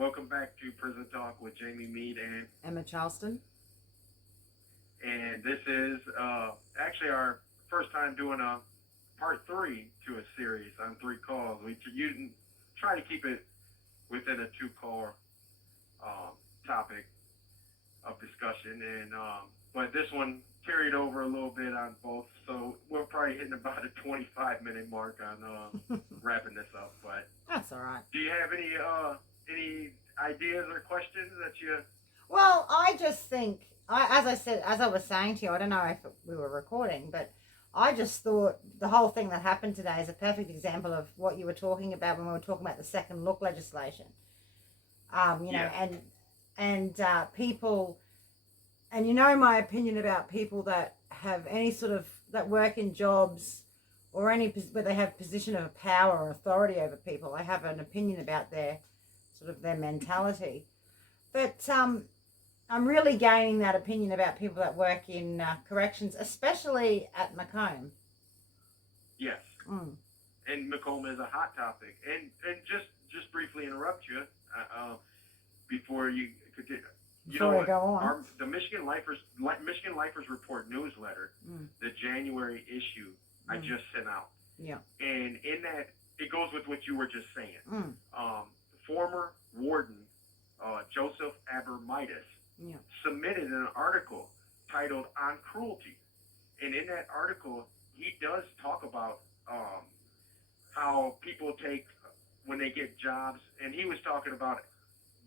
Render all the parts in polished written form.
welcome back to Prison Talk with Jamie Mead and Emma Charleston. And this is actually our first time doing a part 3 to a series on 3 calls. We try to keep it within a 2-call topic of discussion, and but this one carried over a little bit on both, so we're probably hitting about a 25-minute mark on wrapping this up. But that's all right. Do you have any ideas or questions that you? Well, I just think, as I was saying to you, I don't know if we were recording, but I just thought the whole thing that happened today is a perfect example of what you were talking about when we were talking about the second look legislation. And people, and you know my opinion about people that have any sort of, that work in jobs or where they have position of power or authority over people. I have an opinion about their mentality. But I'm really gaining that opinion about people that work in corrections, especially at Macomb. Yes. And Macomb is a hot topic. And just briefly interrupt you before you continue. Before we go on. The Michigan Lifers Report newsletter, the January issue, I just sent out. Yeah. And in that, it goes with what you were just saying. Former warden Joseph Abermitis submitted an article titled "On Cruelty," and in that article, he does talk about how people take when they get jobs, and he was talking about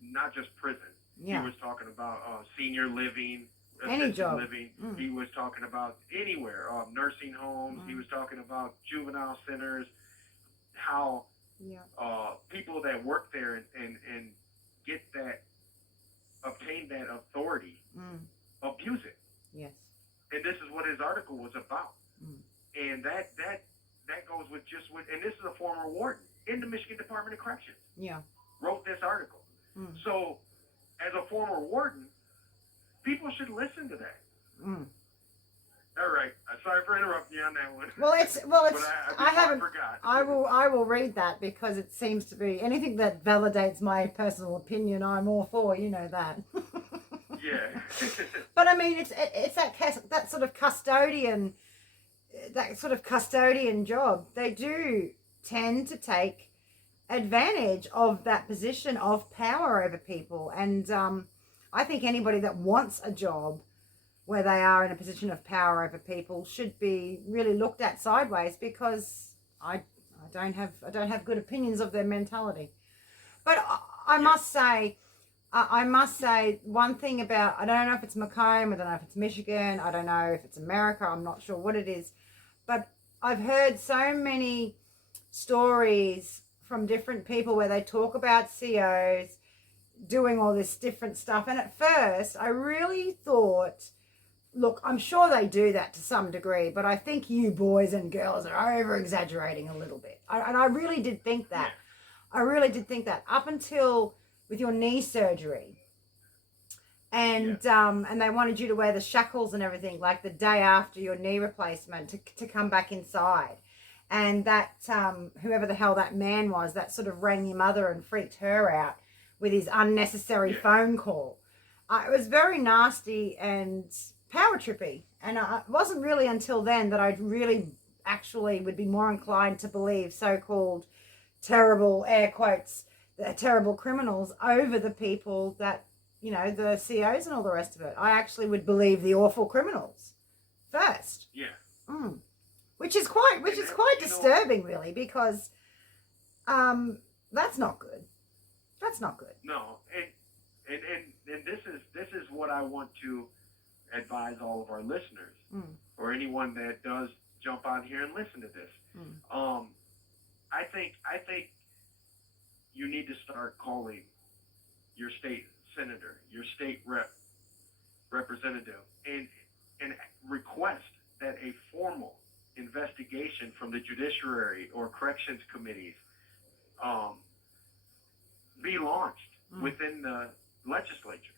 not just prison. Yeah. He was talking about senior living, any job. living. He was talking about anywhere, nursing homes. He was talking about juvenile centers, how people that work there and get that, obtain that authority, abuse it. Yes. And this is what his article was about. And that goes with and this is a former warden in the Michigan Department of Corrections. Yeah. Wrote this article. So, as a former warden, people should listen to that. All right. Sorry for interrupting you on that one. Well, it's. I haven't. Forgot. I will read that because it seems to be anything that validates my personal opinion. I'm all for. You know that. Yeah. But I mean, it's that sort of custodian job. They do tend to take advantage of that position of power over people, and I think anybody that wants a job where they are in a position of power over people should be really looked at sideways, because I don't have good opinions of their mentality. But I must say one thing about, I don't know if it's Macomb, I don't know if it's Michigan, I don't know if it's America, I'm not sure what it is, but I've heard so many stories from different people where they talk about COs doing all this different stuff. And at first, I really thought, look, I'm sure they do that to some degree, but I think you boys and girls are over-exaggerating a little bit. And I really did think that. I really did think that up until with your knee surgery. And and they wanted you to wear the shackles and everything, like the day after your knee replacement, to come back inside. And that, whoever the hell that man was, that sort of rang your mother and freaked her out with his unnecessary phone call. It was very nasty and power trippy. And it wasn't really until then that I really actually would be more inclined to believe so-called terrible, air quotes, the terrible criminals over the people that, you know, the COs and all the rest of it. I actually would believe the awful criminals first. Yeah. Which is quite disturbing, really, because that's not good. That's not good. No, and this is what I want to advise all of our listeners, or anyone that does jump on here and listen to this. I think you need to start calling your state senator, your state representative, and request that a formal investigation from the judiciary or corrections committees be launched within the legislature.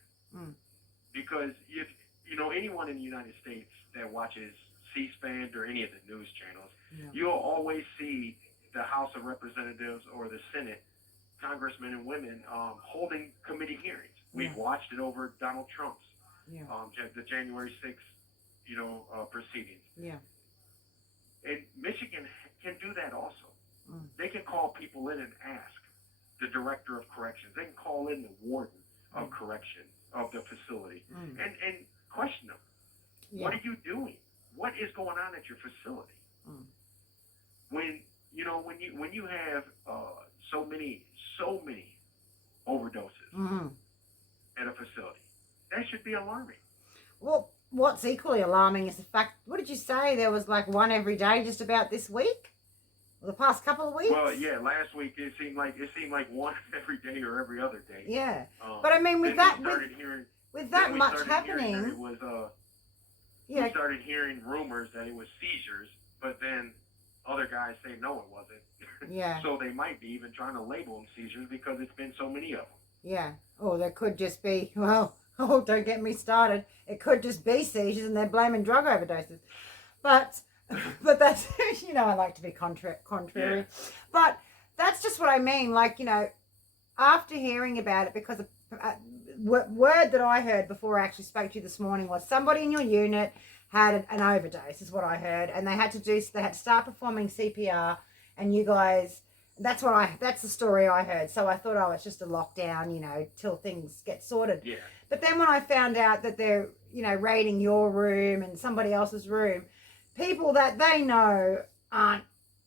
Because if you know anyone in the United States that watches C-SPAN or any of the news channels, you'll always see the House of Representatives or the Senate congressmen and women holding committee hearings. We've watched it over Donald Trump's the January 6th, proceedings. Yeah. And Michigan can do that also. They can call people in and ask the director of corrections. They can call in the warden of correction of the facility and question them. Yeah. What are you doing? What is going on at your facility? When you have so many overdoses at a facility, that should be alarming. Well, what's equally alarming is the fact, what did you say? There was like one every day just about this week? Or the past couple of weeks? Well, yeah, last week it seemed like one every day or every other day. Yeah. But I mean, with that much happening, we started hearing rumors that it was seizures, but then other guys say no, it wasn't. Yeah. So they might be even trying to label them seizures because it's been so many of them. Yeah. Or there could just be, don't get me started. It could just be seizures and they're blaming drug overdoses. But that's, I like to be contrary. Yeah. But that's just what I mean. Like, after hearing about it, because a word that I heard before I actually spoke to you this morning was somebody in your unit had an overdose, is what I heard. And they had to start performing CPR, and you guys, that's the story I heard. So I thought, it's just a lockdown, till things get sorted. Yeah. But then when I found out that they're, raiding your room and somebody else's room, people that they know aren't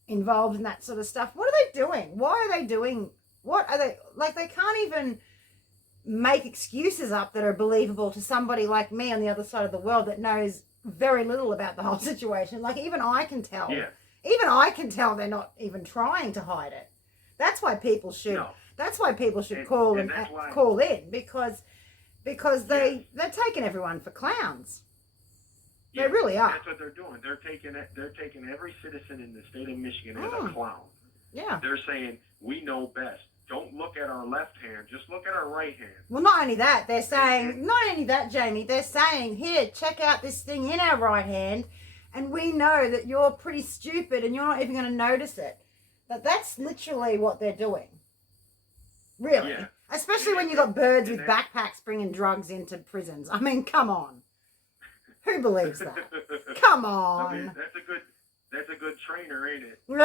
involved in that sort of stuff, what are they doing? Why are they doing, what are they, like, they can't even make excuses up that are believable to somebody like me on the other side of the world that knows very little about the whole situation. Like, even I can tell. Yeah. Even I can tell they're not even trying to hide it. That's why people should. No. That's why people should call in because they're taking everyone for clowns. Yeah, they really are. That's what they're doing. They're taking every citizen in the state of Michigan as a clown. Yeah. They're saying, we know best. Don't look at our left hand. Just look at our right hand. Well, not only that, they're saying, not only that, Jamie, they're saying, here, check out this thing in our right hand, and we know that you're pretty stupid and you're not even going to notice it. But that's literally what they're doing. Really. Yeah. Especially when you've got birds with backpacks bringing drugs into prisons. I mean, come on. Who believes that? Come on. I mean, that's a good trainer, ain't it? You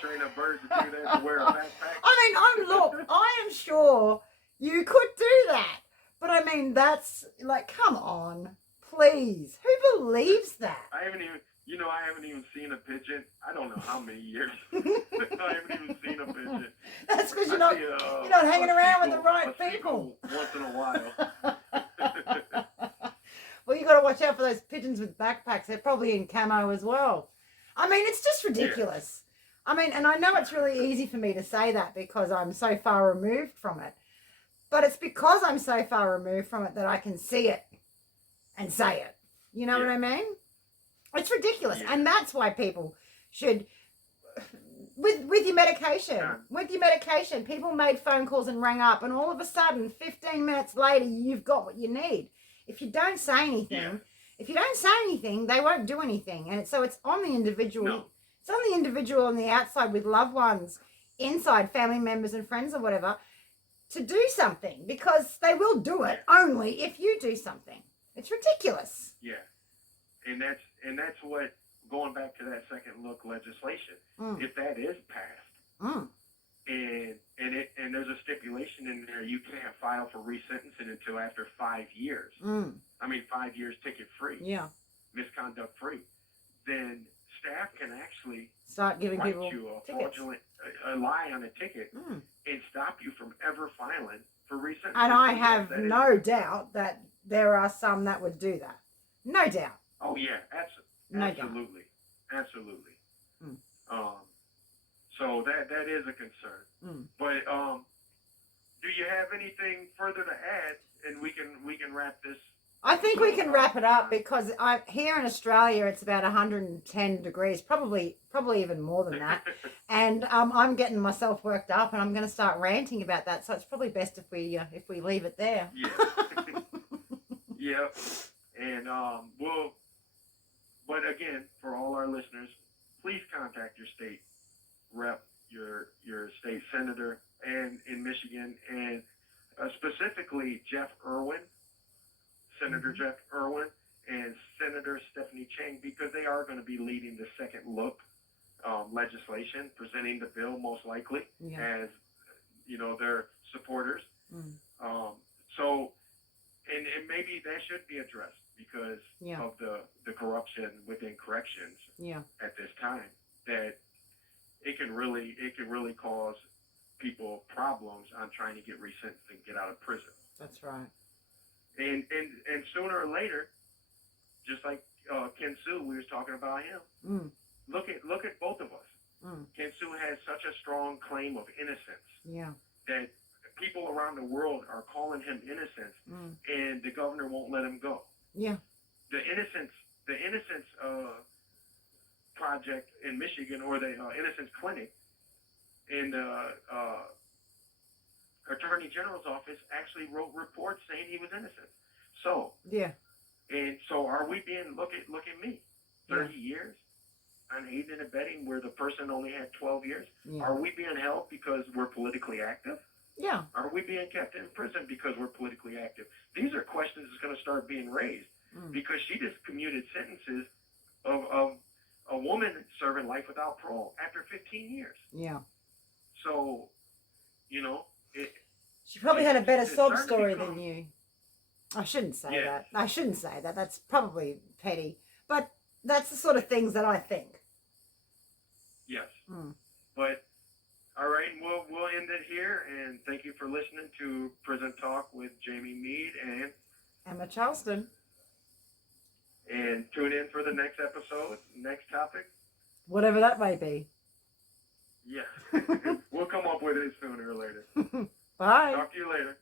train a bird to do that, to wear a backpack. I am sure you could do that. But I mean, that's like, come on, please. Who believes that? I haven't even seen a pigeon. I don't know how many years. I haven't even seen a pigeon. That's because you're not hanging around with the right people. Once in a while. Well, you got to watch out for those pigeons with backpacks. They're probably in camo as well. I mean, it's just ridiculous. Yeah. I mean, and I know it's really easy for me to say that because I'm so far removed from it. But it's because I'm so far removed from it that I can see it and say it. You know what I mean? It's ridiculous. Yeah. And that's why people should, with your medication, people made phone calls and rang up, and all of a sudden, 15 minutes later, you've got what you need. If you don't say anything, they won't do anything. And so it's on the individual. No. It's on the individual on the outside with loved ones, inside family members and friends or whatever, to do something, because they will do it only if you do something. It's ridiculous. Yeah. And that's what, going back to that second look legislation, if that is passed, and there's a stipulation in there, you can't file for resentencing until after 5 years. I mean, 5 years ticket free. Yeah. Misconduct free. Then staff can actually start giving write people you a tickets. fraudulent, a lie on a ticket and stop you from ever filing for resentencing. And I have no doubt that there are some that would do that. No doubt. Oh yeah, absolutely. So that is a concern. But do you have anything further to add? And we can wrap this. I think we can wrap it up because here in Australia it's about 110 degrees, probably even more than that. And I'm getting myself worked up, and I'm going to start ranting about that. So it's probably best if we leave it there. Yeah. Yeah. And but again, for all our listeners, please contact your state rep, your state senator and in Michigan, and specifically Jeff Irwin, Senator Jeff Irwin, and Senator Stephanie Chang, because they are going to be leading the second look legislation, presenting the bill most likely as their supporters. So, and maybe that should be addressed because of the corruption within corrections at this time, that it can really cause people problems on trying to get resentenced and get out of prison. That's right. And sooner or later, just like Ken Sue, we was talking about him. Look at both of us. Ken Sue has such a strong claim of innocence that people around the world are calling him innocent, and the governor won't let him go. The innocence project in Michigan, or the Innocence Clinic in the Attorney General's office, actually wrote reports saying he was innocent. So and so are we being look at me, 30 years on aiding and abetting where the person only had 12 years? Are we being held because we're politically active? Are we being kept in prison because we're politically active? These are questions that's going to start being raised because she just commuted sentences of a woman serving life without parole after 15 years. So, she probably had a better sob story than you. I shouldn't say that. I shouldn't say that. That's probably petty. But that's the sort of things that I think. Yes. But, all right, we'll end it here. And thank you for listening to Prison Talk with Jamie Meade and Emma Charleston. And tune in for the next episode, next topic. Whatever that may be. Yeah. We'll come up with it sooner or later. Bye. Talk to you later.